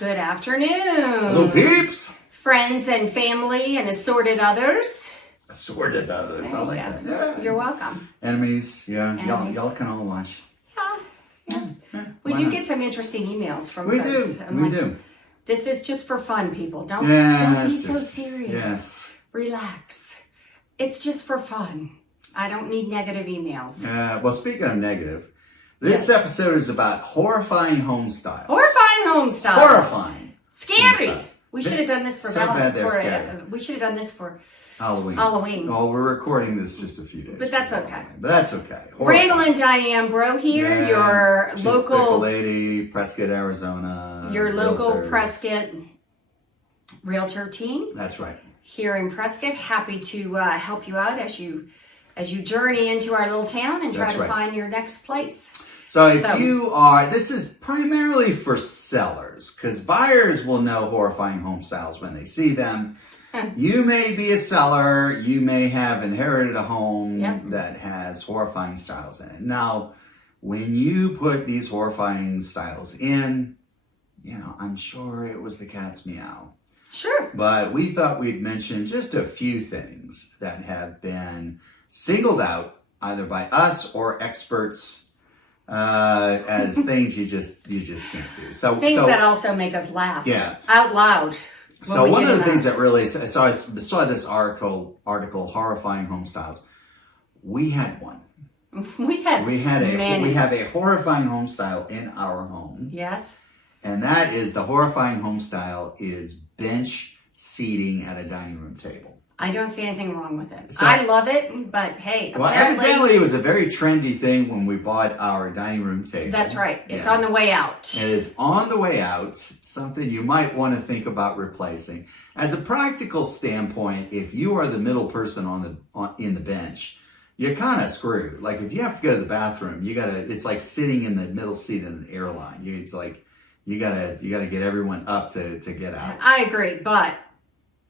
Good afternoon. Hello, peeps. Friends and family and assorted others. Assorted others. I like that. Yeah. You're welcome. Enemies. Yeah. Enemies. Y'all can all watch. Yeah. We do get some interesting emails from We folks. do. We do. This is just for fun, people. Don't be so serious. Yes. Relax. It's just for fun. I don't need negative emails. Well, speaking of negative, this episode is about horrifying home styles. Horrifying home styles. Horrifying. Scary. Home styles. We should have done this for we should have done this for Halloween. Well, we're recording this just a few days. But that's okay. But that's okay. Randall and Diane Breaux here, your She's local Pickle Lady, Prescott, Arizona. Your local Realtor. Prescott Realtor team. That's right. Here in Prescott, happy to help you out as you journey into our little town and try to find your next place. So if you are, this is primarily for sellers, because buyers will know horrifying home styles when they see them. You may be a seller, you may have inherited a home that has horrifying styles in it. Now, when you put these horrifying styles in, I'm sure it was the cat's meow. Sure. But we thought we'd mention just a few things that have been singled out either by us or experts as things you just can't do. So that also make us laugh. Yeah. Out loud. So one of the things that really, so I saw this article, Horrifying Home Styles. We had one. We have a horrifying home style in our home. Yes. And that is, the horrifying home style is bench seating at a dining room table. I don't see anything wrong with it. So, I love it, but hey, well, evidently it was a very trendy thing when we bought our dining room table. That's right. It's on the way out. It is on the way out, something you might want to think about replacing. As a practical standpoint, if you are the middle person in the bench, you're kind of screwed. Like if you have to go to the bathroom, it's like sitting in the middle seat in an airline. It's like you gotta get everyone up to get out. I agree, but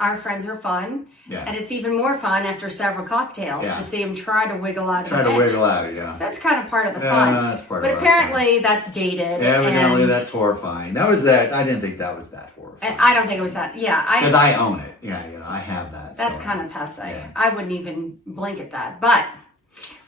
our friends are fun, and it's even more fun after several cocktails to see them try to wiggle out of the bench. Try to wiggle out, yeah. So that's kind of part of the fun. That's part but of apparently that's dated. Evidently that's horrifying. That was that. I didn't think that was that horrifying. And I don't think it was that. Yeah, because I own it. Yeah, I have that. That's kind of passe. Yeah. I wouldn't even blink at that. But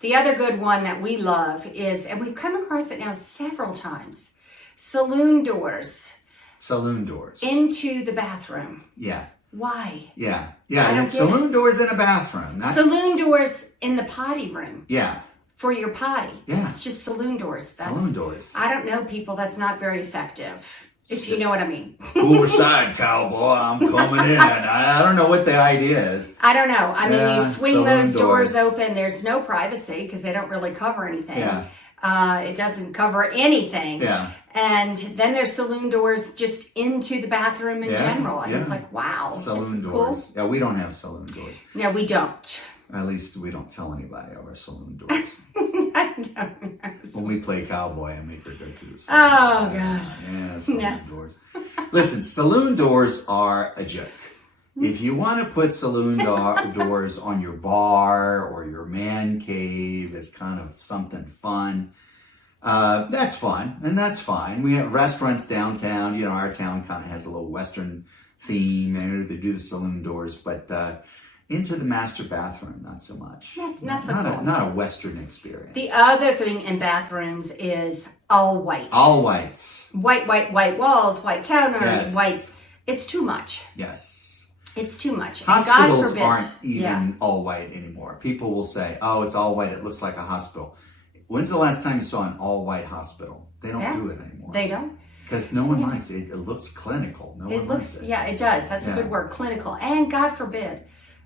the other good one that we love is, and we've come across it now several times, saloon doors. Saloon doors. Into the bathroom. Yeah. Why? Yeah. And saloon doors in a bathroom. Saloon doors in the potty room. Yeah. For your potty. Yeah. It's just saloon doors. Saloon doors. I don't know, people. That's not very effective. If you know what I mean. Move aside, cowboy. I'm coming in. I don't know what the idea is. I don't know. I mean, you swing those doors open. There's no privacy because they don't really cover anything. Yeah. It doesn't cover anything. Yeah. And then there's saloon doors just into the bathroom in general. And it's like, wow. Saloon doors. Cool. Yeah, we don't have saloon doors. No, we don't. At least we don't tell anybody of our saloon doors. I don't know. When we play cowboy, I make her go through the saloon. Oh, God. Yeah, saloon doors. Listen, saloon doors are a joke. If you want to put saloon doors on your bar or your man cave as kind of something fun, that's fun, and that's fine. We have restaurants downtown. Our town kind of has a little Western theme, and they do the saloon doors, but into the master bathroom, not so much. Not a Western experience. The other thing in bathrooms is all white. All whites. White walls, white counters, white. It's too much. Yes. It's too much. Hospitals aren't even all white anymore. People will say, oh, it's all white. It looks like a hospital. When's the last time you saw an all-white hospital? They don't do it anymore. They don't? Because no one likes it. It looks clinical. No one likes it. Yeah, it does. That's a good word, clinical. And God forbid,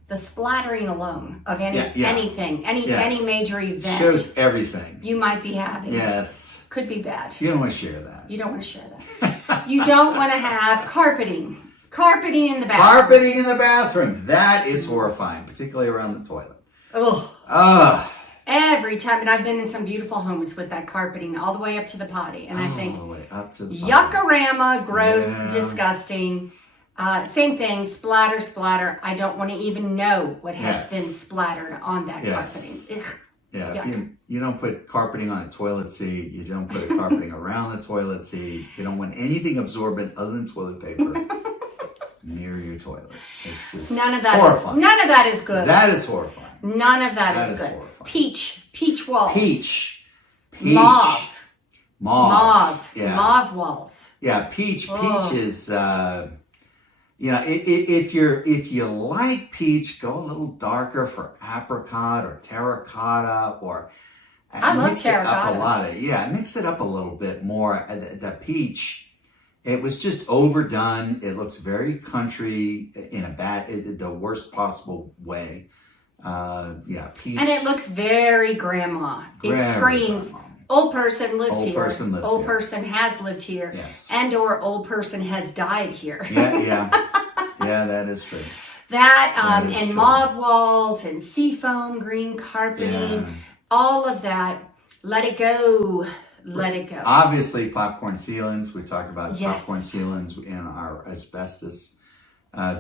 the splattering alone of anything, any major event. Shows everything. You might be having. Yes. Could be bad. You don't want to share that. You don't want to share that. You don't want to have carpeting. Carpeting in the bathroom. Carpeting in the bathroom. That is horrifying, particularly around the toilet. Ugh. Every time, and I've been in some beautiful homes with that carpeting all the way up to the potty, and I think, all the way up to the yuckarama, gross, disgusting. Same thing, splatter. I don't want to even know what has been splattered on that carpeting. Ugh. Yeah, Yuck. if you don't put carpeting on a toilet seat, you don't put carpeting around the toilet seat, you don't want anything absorbent other than toilet paper near your toilet. It's just None of that horrifying. none of that is good. That is horrifying. None of that That is is good. horrifying. Peach walls. Peach. Mauve. Yeah. Mauve walls. Yeah, peach Oh. is if you like peach, go a little darker for apricot or terracotta or I love mix it up terracotta. mix it up a little bit more. The peach, it was just overdone. It looks very country in the worst possible way. Peach. And it looks very grandma. It Very screams, grandma. old person lives Old here. person lives Old here. person has lived here. Yes. And or old person has died here. Yeah, that is true. That, That is and true. mauve walls and seafoam, green carpeting, Yeah. all of that. Let it go. Let it go. Obviously, popcorn ceilings. We talked about Yes. popcorn ceilings in our asbestos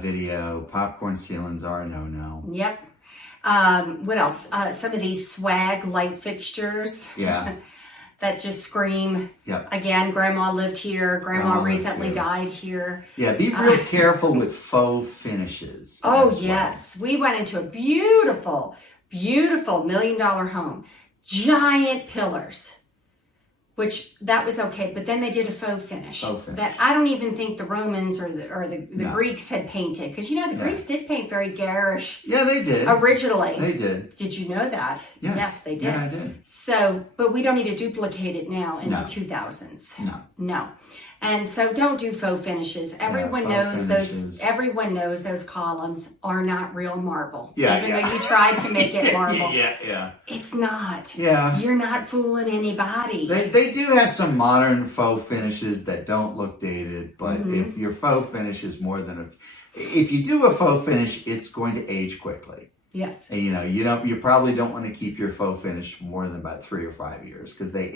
video. Popcorn ceilings are a no-no. Yep. What else? Some of these swag light fixtures Yeah, that just scream. Yep. Again, grandma lived here. Grandma Grandma lived recently here. died here. yeah. Be real careful with faux finishes. Oh, as well. yes. We went into a beautiful, beautiful $1 million home. Giant pillars, which that was okay. But then they did a faux finish. Faux finish. That I don't even think the Romans or the No. Greeks had painted. Because, the Yeah. Greeks did paint very garish Yeah, they did. originally. They did. Did you know that? Yes. they did. Yeah, I did. So, but we don't need to duplicate it now in No. the 2000s. No. No. And so don't do faux finishes. Everyone faux knows finishes. everyone knows those columns are not real marble. Yeah, Even yeah. though you tried to make it marble. Yeah. It's not. Yeah. You're not fooling anybody. They do have some modern faux finishes that don't look dated, but Mm-hmm. if your faux finish is if you do a faux finish, it's going to age quickly. Yes. And, you probably don't want to keep your faux finish for more than about 3 or 5 years because they're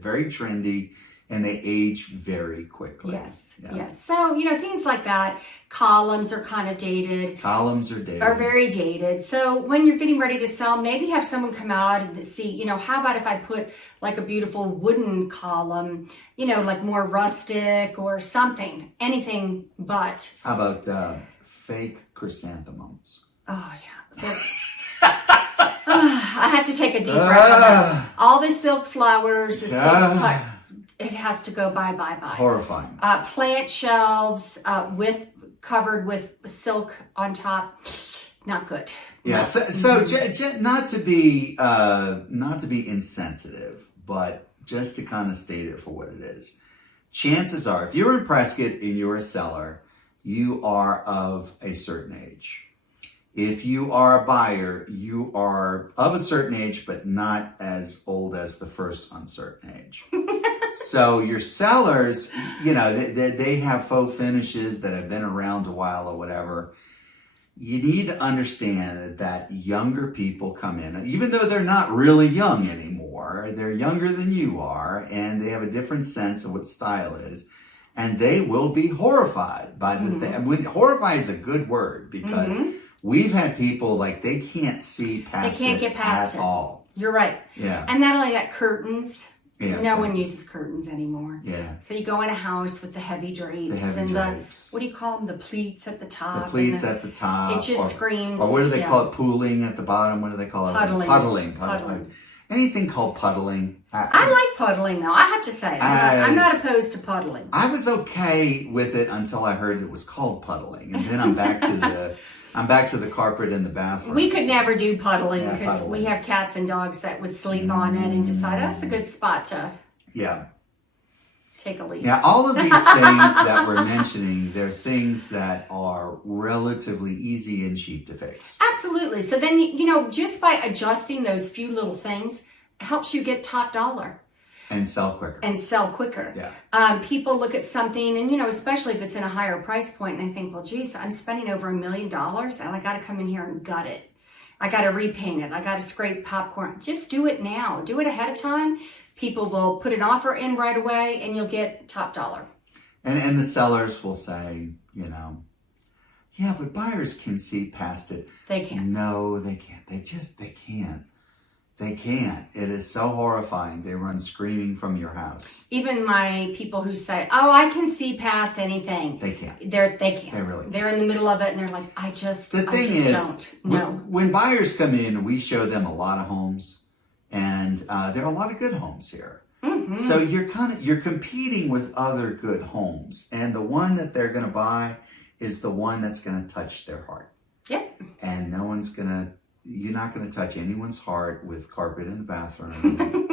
very trendy and they age very quickly. Yes. Yeah. Yes. So, things like that. Columns are kind of dated. Columns are dated. Are very dated. So when you're getting ready to sell, maybe have someone come out and see, how about if I put like a beautiful wooden column, like more rustic or something, anything but. How about fake chrysanthemums? Oh, yeah. I have to take a deep breath on that. All the silk flowers, the silk, it has to go bye. Horrifying. Plant shelves covered with silk on top, not good. Yeah. No. So not to be insensitive, but just to kind of state it for what it is. Chances are, if you're in Prescott and you're a seller, you are of a certain age. If you are a buyer, you are of a certain age, but not as old as the first uncertain age. So your sellers, they have faux finishes that have been around a while or whatever. You need to understand that younger people come in, even though they're not really young anymore, they're younger than you are, and they have a different sense of what style is, and they will be horrified by the thing. When horrify is a good word because we've had people they can't see past They can't it get past at it. all. You're right. Yeah. And not only that, curtains. Yeah, No one uses curtains anymore. Yeah. So you go in a house with the heavy drapes heavy and drapes. what do you call them? The pleats at the top. The pleats and at the top. It just screams. Or what do they call it? Pooling at the bottom. What do they call it? Puddling. Puddling. Anything called puddling. I like puddling though. I have to say, I'm not opposed to puddling. I was okay with it until I heard it was called puddling, and then I'm back to the carpet in the bathroom. We could never do puddling Yeah, because puddling. we have cats and dogs that would sleep on it and decide that's a good spot to Yeah. take a leak. Now, all of these things that we're mentioning, they're things that are relatively easy and cheap to fix. Absolutely. So then, just by adjusting those few little things, it helps you get top dollar And sell quicker. and sell quicker. Yeah. People look at something and, especially if it's in a higher price point and I think, well, geez, I'm spending over $1 million and I got to come in here and gut it. I got to repaint it. I got to scrape popcorn. Just do it now. Do it ahead of time. People will put an offer in right away and you'll get top dollar. And the sellers will say, yeah, but buyers can see past it. They can. No, they can't. They can't. They can't. It is so horrifying. They run screaming from your house. Even my people who say, "Oh, I can see past anything." They can't. They can't. They really can't. They're in the middle of it, and they're like, "I just don't." When buyers come in, we show them a lot of homes, and there are a lot of good homes here. Mm-hmm. So you're competing with other good homes, and the one that they're going to buy is the one that's going to touch their heart. Yep. And you're not going to touch anyone's heart with carpet in the bathroom.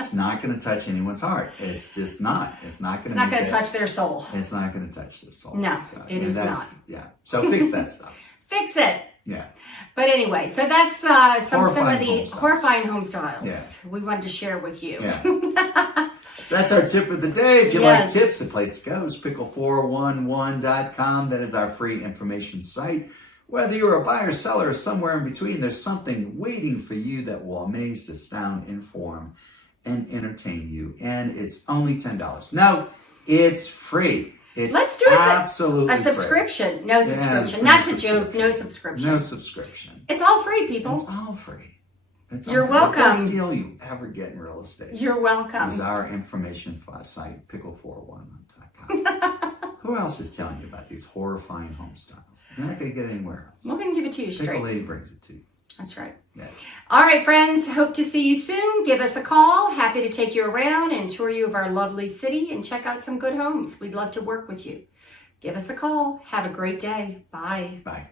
It's not going to touch anyone's heart. It's just not. It's not going to touch their soul. It's not going to touch their soul. No, it is not. Yeah. So fix that stuff. Fix it. Yeah. But anyway, so that's some of the horrifying home styles we wanted to share with you. Yeah. So that's our tip of the day. If you like tips, the place to go is pickle411.com. That is our free information site. Whether you're a buyer, seller, or somewhere in between, there's something waiting for you that will amaze, astound, inform, and entertain you. And it's only $10. No, it's free. Let's do absolutely a subscription. No subscription. Yeah, That's a joke. No subscription. No subscription. It's all free, people. It's all free. You're welcome. The best deal you ever get in real estate. You're welcome. Is our information site, pickle411.com. Who else is telling you about these horrifying home styles? You're not going to get anywhere else. We're going to give it to you straight. Pickle Lady brings it to you. That's right. Yeah. All right, friends. Hope to see you soon. Give us a call. Happy to take you around and tour you of our lovely city and check out some good homes. We'd love to work with you. Give us a call. Have a great day. Bye. Bye.